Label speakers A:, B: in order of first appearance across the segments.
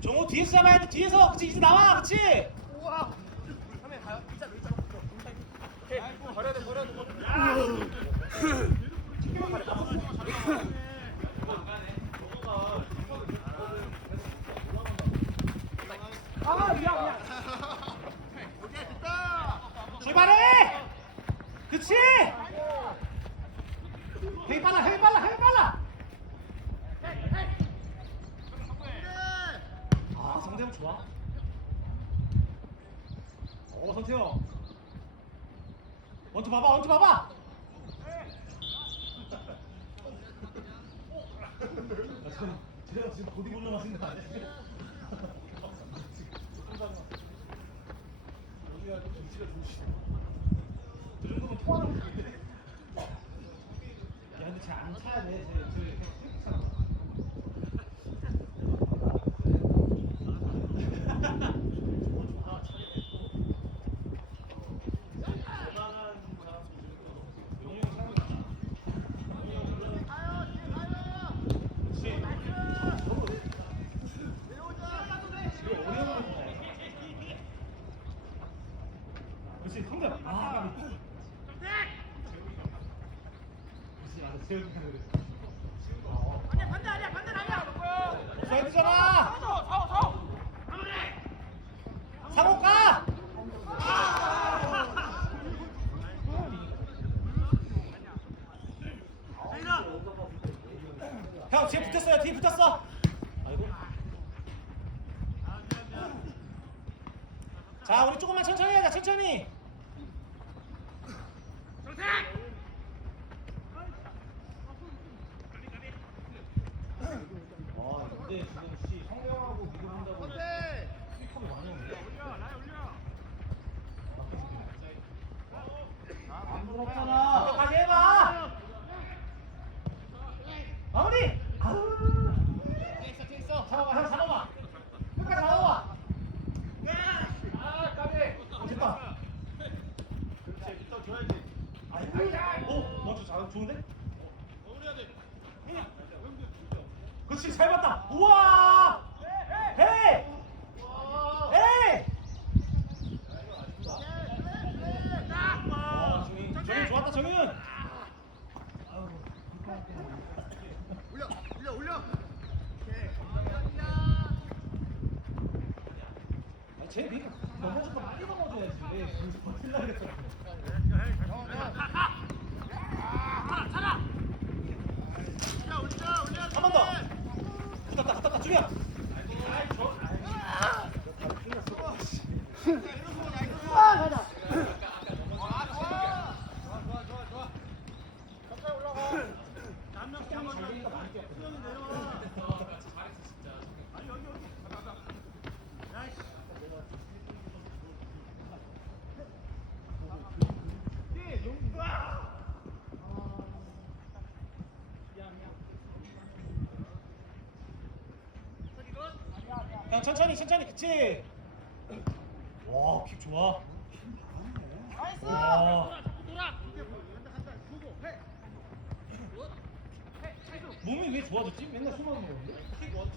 A: 정호 뒤에서 잡아야 돼. 뒤에서. 나와. 그치? 출발해! 그치! 헤이 빨라, 헤이 빨라, 헤이 빨라! 아, 성대형 좋아. 오, 성태형. 원투 봐봐, 원투 봐봐! 제가 지금 보디빌러 하신 거 아니에요? 여기가 좀 정치가 좋으시네. 그 정도면 통화를 못해. 야, 근데 쟤안 돼. 쟤, 쟤 이렇게 이렇게 차나 봐. 용이 형 차는 거야. 그치. 지금 어려운 거야. 그렇지 성대 아 까비 그렇지 맞아 재욱이 하는 그랬어
B: 아니야, 반대 아니야, 반대 아니야.
A: 사이드잖아
B: 사오, 사오, 사오.
A: 상호 가 형, 뒤에 붙었어요. 뒤에 붙었어. 자, 우리 조금만 천천히 하자. 천천히. 아, 근데 지금 씨 성대형하고 미드 한다고 스피커가 많이 오는데. 안 부럽잖아. 다시 해봐. 마무리. 아우. 잡아봐, 형 잡아봐. 끝까지 잡아봐. 아, 까비. 어, 됐다. 그렇지, 밑에 줘야지. 아이고. 오, 먼저 잘 좋은데? 그렇지, 잘 봤다. 우와. 헤이. 헤이. 어, 정인, 정인 좋았다, 정인.
C: 올려 올려 올려
A: 아, 거 많이 넘어져야지. 버틸라 그랬잖아. 한 번 더. 붙었다, 붙었다, 준이야. 그냥 천천히, 천천히, 그치? 와, 킥 좋아. 와. 몸이 왜 좋아졌지? 맨날 숨어 먹는데? 원.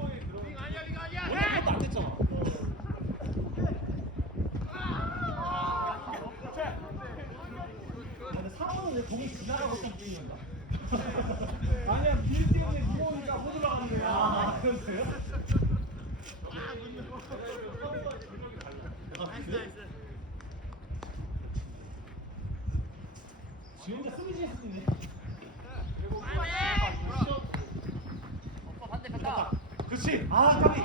A: 원래 그것도 안 됐잖아. 근데 상황은 왜 공이 지나가고 게임인가? 아 니야 빌딩에 누워니까 못 올라가는 거야. 아, 그러세요? 아, 그래? 지 혼자 스미지 했으네.
B: 반대, 반대.
A: 딱. 그렇지. 아, 까비.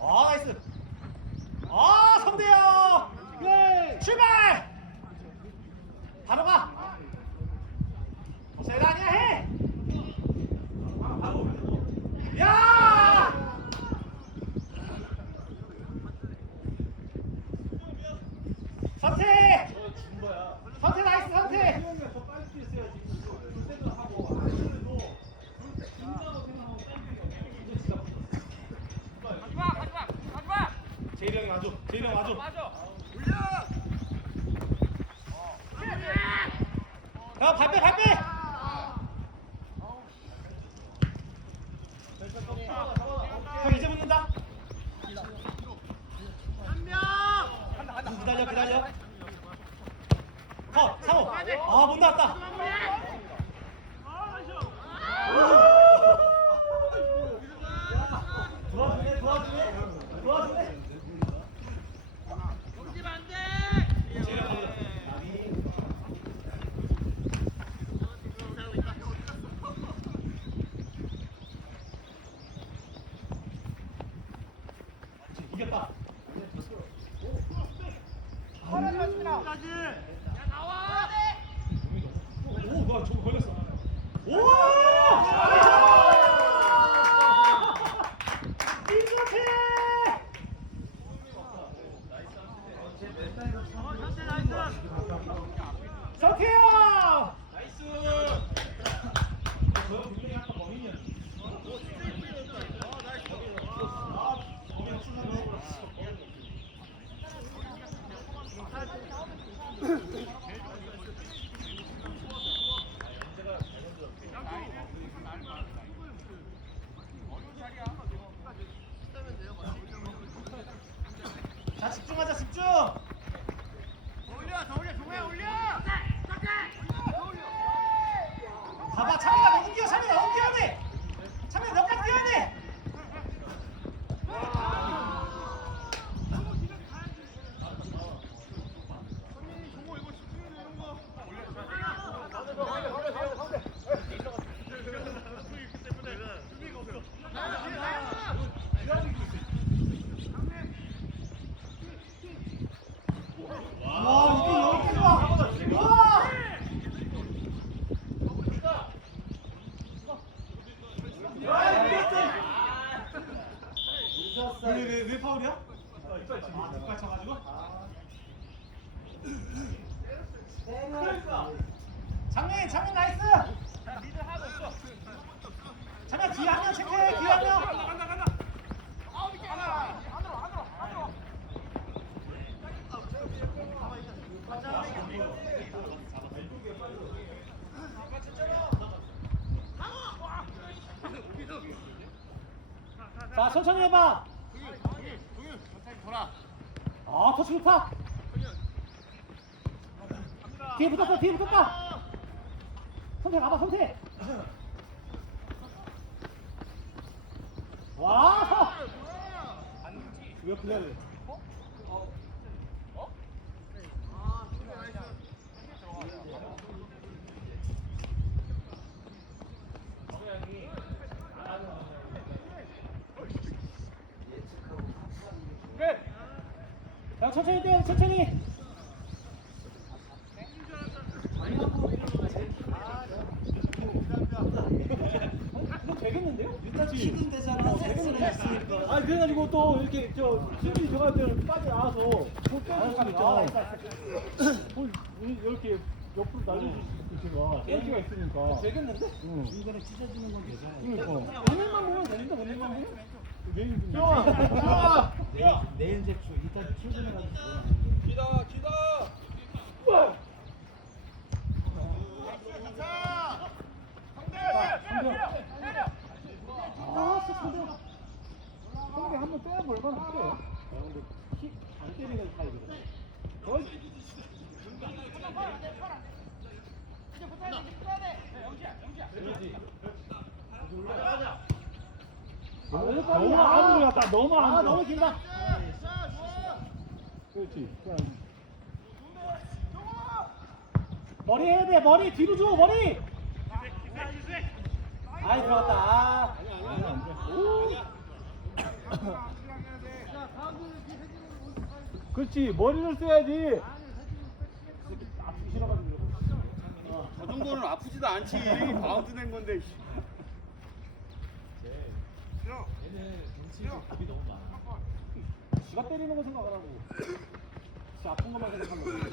A: 아, 나이스. 아, 성대야. 네. 출발. 바로 가. 제가 아니야 해. 야! 선태! 선태 나이스 선태!
C: 가지마 가지마 가지마
A: 제일이 형이 와줘. 제일이 형 와줘.
C: 맞아
A: 야, 발 빼, 발 빼! 형 이제 붙는다. 기다려, 기다려. 컷, 상호. 아, 못 나왔다. 도와주네, 도와주네. 도와주네. 제일 형 와줘. 이겼다. 오, 뭐야, 저거 걸렸어. 오! 이거지! 석혜야! 나이스! 저 분명히 아까 범인이었지. 아, 범인 출근해. 자 집중하자 집중. 봐봐 창이가 너무 뛰어 창이 너무 뛰어야 돼. 창이 너까지 뛰어야 돼. 와 이게 여기까지 와. 와. 왜 파울이야? 아 뒷발 쳐가지고? 나이스.
C: 자 미드 하고 있어
A: 장면 뒤에 한명 체크해 뒤에 한 명. 자 천천히 해봐. 아 터치 좋다. 뒤에 붙었어 뒤에 붙었다. 선태 가봐 선태. 와. 왜 그래?
C: 끝
A: 야 천천히 뛰어 천천히. 되겠는데요? 되겠는데 있으니까.
D: 아 그래가지고 또 이렇게 저 수비 들어갈 때는 빠져 나와서 볼 빼고 있잖아. 볼 이렇게 옆으로 날려줄 수 있으니까 꼴찌가 있으니까.
A: 되겠는데?
D: 응.
A: 이거는 찢어지는 건 괜찮아.
D: 그러니까.
A: 오늘만 보면 되는데 오늘만 보면. 형아. 내일 제출.
C: 기다 기다
D: 한번 빼볼 만한데. 근데 킥안 때리는 타입이거든. 거의 아, 너무 안으로 갔다. 너무 안으로.
A: 아 너무 길다.
D: 그렇지.
A: 머리 해야 돼. 머리 뒤로 줘. 머리. 아이 들어갔다. 그렇지 머리를 써야지. 아프기 싫어가지고. 어.
C: 저 정도는 아프지도 않지. 바운드 낸 건데. 씨.
E: 얘는 정치인 겁이 너무 많아.
A: 지가 때리는 거 생각 안 하고. 지 아픈 것만 생각하면.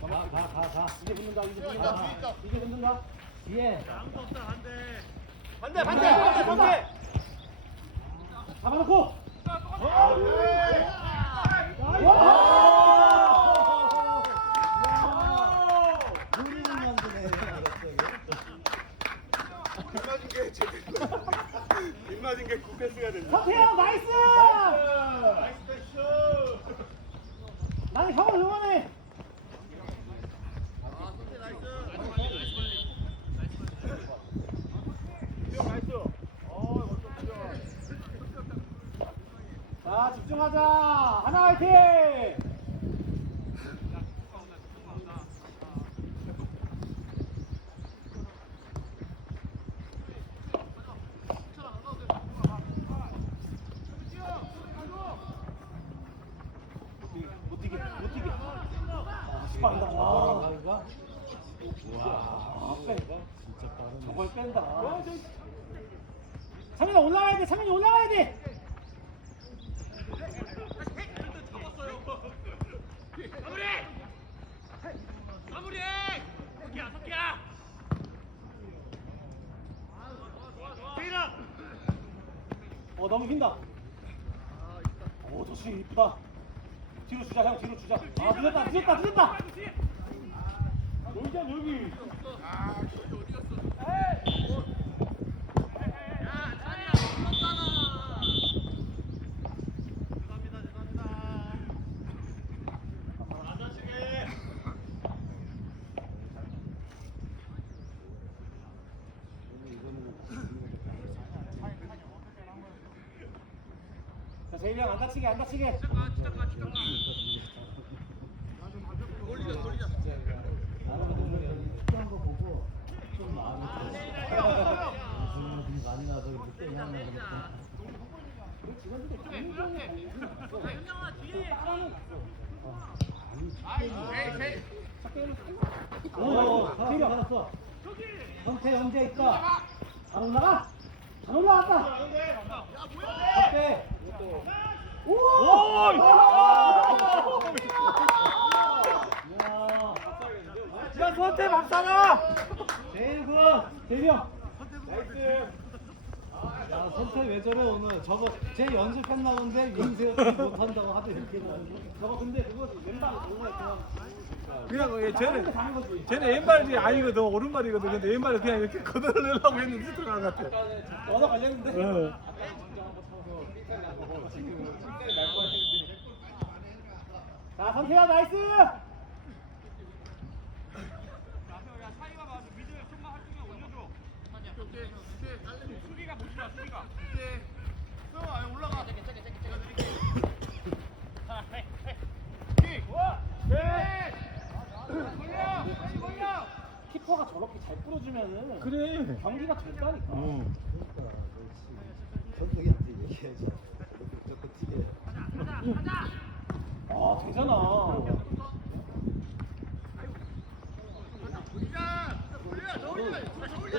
A: 가, 가, 가, 가. 이제 붙는다, 이제 붙는다. 이제 붙는다. 뒤에.
C: 반대, 반대, 반대, 반대.
A: 잡아놓고.
E: 우리는 만드네.
C: 빗 맞은 게 제대로. 빗 맞은 게 굿패스가 된다.
A: 서태영 나이스! 나는 형을 응원해. 자 집중하자. 하나 화이팅! 못 뛰게, 못 뛰게. 아, 빠르다. 와,
E: 이거?
A: 아, 빼.
E: 진짜 빠르네.
A: 저걸 창민아 올라가야 돼. 창민이 올라가야 돼.
F: 마무리해! 석기야, 석기야!
A: 어 너무 흰다. 오 저씨 이쁘다. 뒤로 주자 형 뒤로 주자. 아 늦었다 늦었다 늦었다. 여기야 여기. 자 재일 이 형안 다치게 안 다치게. 형태 언제 있다. 잘 올라가. 잘 올라갔다. 어때? 오! 야, 선태 박사나! 제일 굿! 재일이 형!
E: 야 선태 왜 저래 오늘 저거 제 연습했나 본데 민세가 못한다고 나오고
A: 저거 근데 그거 왼발 그냥
D: 예, 쟤는. 쟤는 왼발이 아니거든 오른발이거든 근데 왼발을 그냥 이렇게 걷어내려고 했는데 들어간 것 같아
A: 얻어 걸렸는데? 자, 선태야 나이스!
F: 야, 사이가 봐도 미드 좀만 할 중에 올려줘. 수비가 못 봐, 수비가.
C: 올라가.
A: 키퍼가 저렇게 잘 뿌려주면은
D: 그래
A: 경기가 된다니까.
D: 어.
E: 그러니까 그렇지 선택이한테 얘기해줘 무조건 튀게
A: 아, 되잖아.
C: 돌리자. 돌려, 더 올려, 더 올려.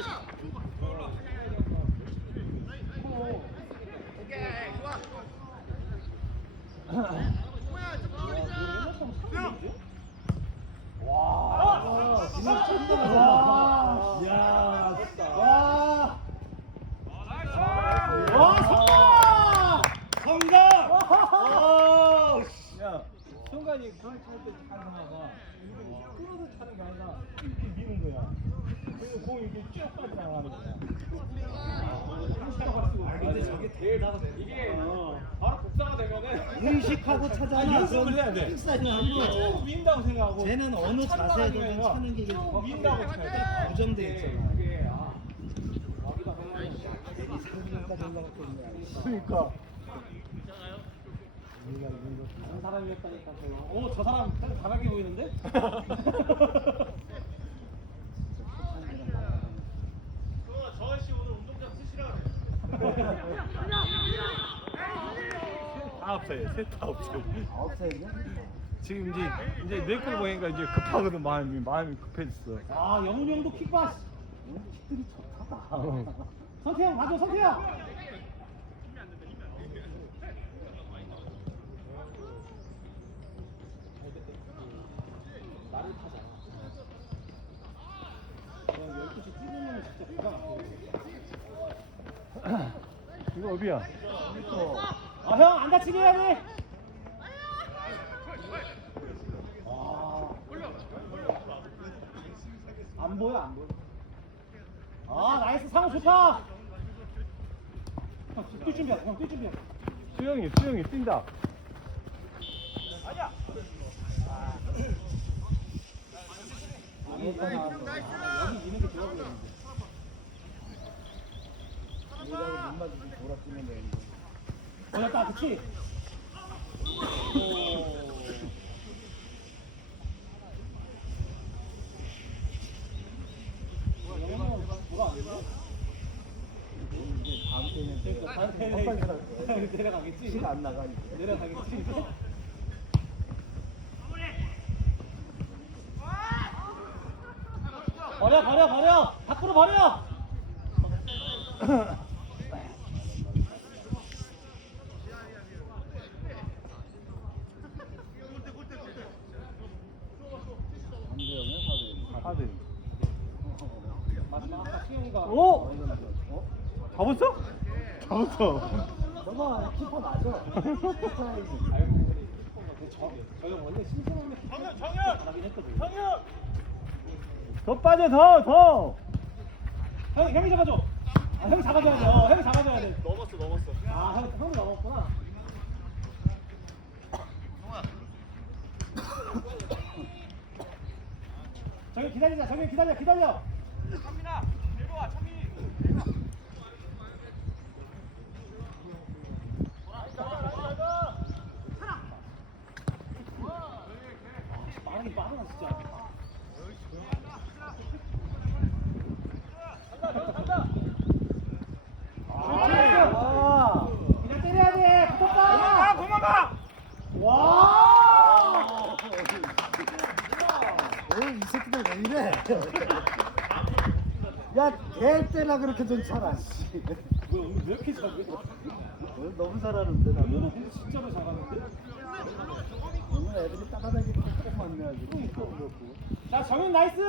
C: 오케이, 좋아. 뭐야, 좀 더 올리자.
A: 와,
E: 진짜 쩐다
A: 와,
E: 이야
A: 와, 와, 성공! 성공!
D: 야 순간이 그걸 찰때 잘하나봐 끌어서 차는 게 아니라 이렇게 미는 거야 그리고 공이 이렇게 쭉 빠져나가는 거야
E: 아 저게 대단하네
D: 이게 바로 복사가 되면은
E: 의식하고 차잖아
D: 연습을 해야 돼
E: 픽사이는
D: 쭉
E: 아니고
D: 민다고 생각하고
E: 쟤는 어느
D: 거예요.
E: 차는 게 이게
D: 쳐야 돼.
E: 고정돼 있잖아.
D: 그게 아
E: 대비 3주전까지 올라갔거든요
D: 그러니까.
A: 다른 사람이었다니까 제가. 오, 저 사람 참 잘하게 보이는데?
G: 저 아저씨 오늘 운동장 쓰시라
D: 다 없어요. 셋다 없어요.
C: 아홉 살이냐?
D: 지금 이제 이제 내걸 보니까 이제 급하거든 마음이 마음이 급해졌어.
A: 아, 영훈이 형도 킥바. 킥들이 좋다. 선태형 가져, 선태형. 나를 타잖아. 그냥 12시 찍으면 진짜 기가 막혀.
D: 어비야?
A: 아, 형, 안 다치게 해야 돼. 아. 안 보여, 안 보여. 아, 나이스 상호 좋다. 형, 뛸 준비야, 형, 뛸 준비야.
D: 수영이 수영이 뛴다.
A: 여기 있는 게 좋아 보이는데. 걸렸다, 그치? 대회 내려가겠지?
C: 안 나가 이제.
A: 내려가겠지? 버려 버려 버려
C: 한대영이야
D: 하드.
A: 마지막 아까 수영이가
D: 오!
C: 어?
D: 잡았어? 잡았어.
C: 너가 키퍼 맞아.
A: 저, 저형 원래 심심하면
G: 정현 정현 정현
D: 더 빠져 더 더.
A: 형, 형이 잡아줘. 아, 형이 잡아줘야 돼. 어, 형이 잡아줘야 돼.
G: 넘었어 넘었어.
A: 아, 형, 형이 넘었구나. 저기 기다리자 저기 기다려 기다려
E: 창민아 내려와 창민이
A: 야,
C: 개 때나 그렇게 좀 차라. 씨.
A: 왜 이렇게
C: 오늘 너무 잘하는데 나는.
A: 근데 진짜로 잘하는데
C: 오늘 애들이 따다다니게 조금 만나가지고 또 그렇고.
A: 자 정현 나이스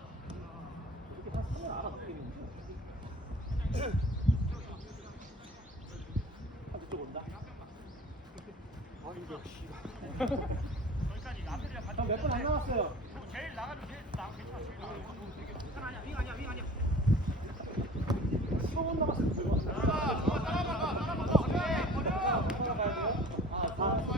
A: 이렇게 다 상을 알아 때리는지 아 저쪽 온다
E: 거기까지 라펠이랑 같이
A: 몇 분 안 남았어요
E: 제일 나가도 제일 나 괜찮아 제일 나가 괜찮아 아니야 윙 아니야 윙 아니야
A: 15분 남았으면 들고 왔어 따라가야 돼요? 아, 다 왔어.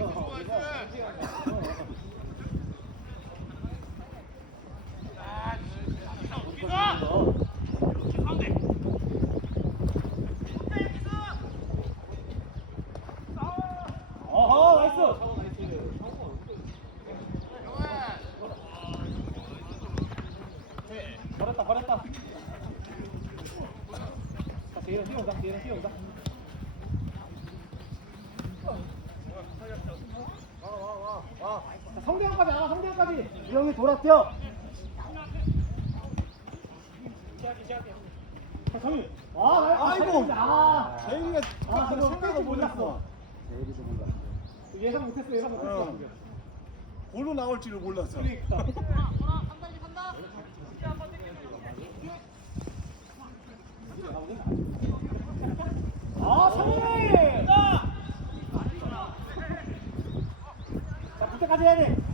A: 어허, 나이스. 버렸다, 버렸다. 자, 뒤에는 뛰어온다, 뒤에는 뛰어온다. 자, 성대형까지 나와, 성대형까지.
C: 이 형이 돌아 뛰어.
A: 자, 정희. 아, 나이스.
C: 아이고.
A: 아,
C: 재윤이가
A: 아, 저거
C: 생각도
A: 몰랐어.
C: 몰랐어.
A: 예상 못했어, 예상 못했어.
C: 어. 골로 나올 줄을 몰랐어.
A: 그러니까. 아, 성훈이! 자, 부터까지 해야 돼.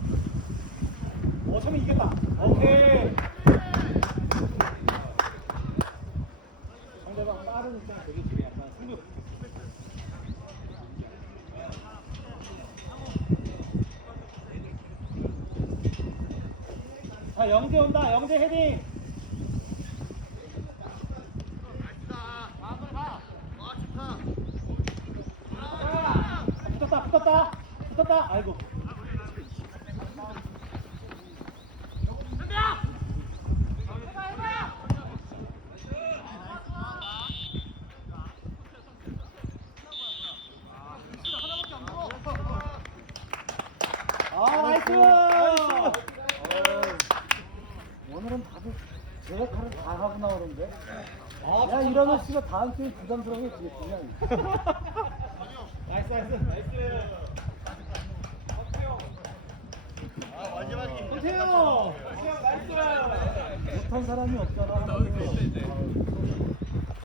A: 어, 참이 이겼다. 오케이. 상대방 빠르니까 되게 집에 약간 승부. 자, 영재 온다. 영재 헤딩.
E: 붙었다, 붙었다, 붙었다. 아이고. 다음 주에 부담스러운 게 되겠군요.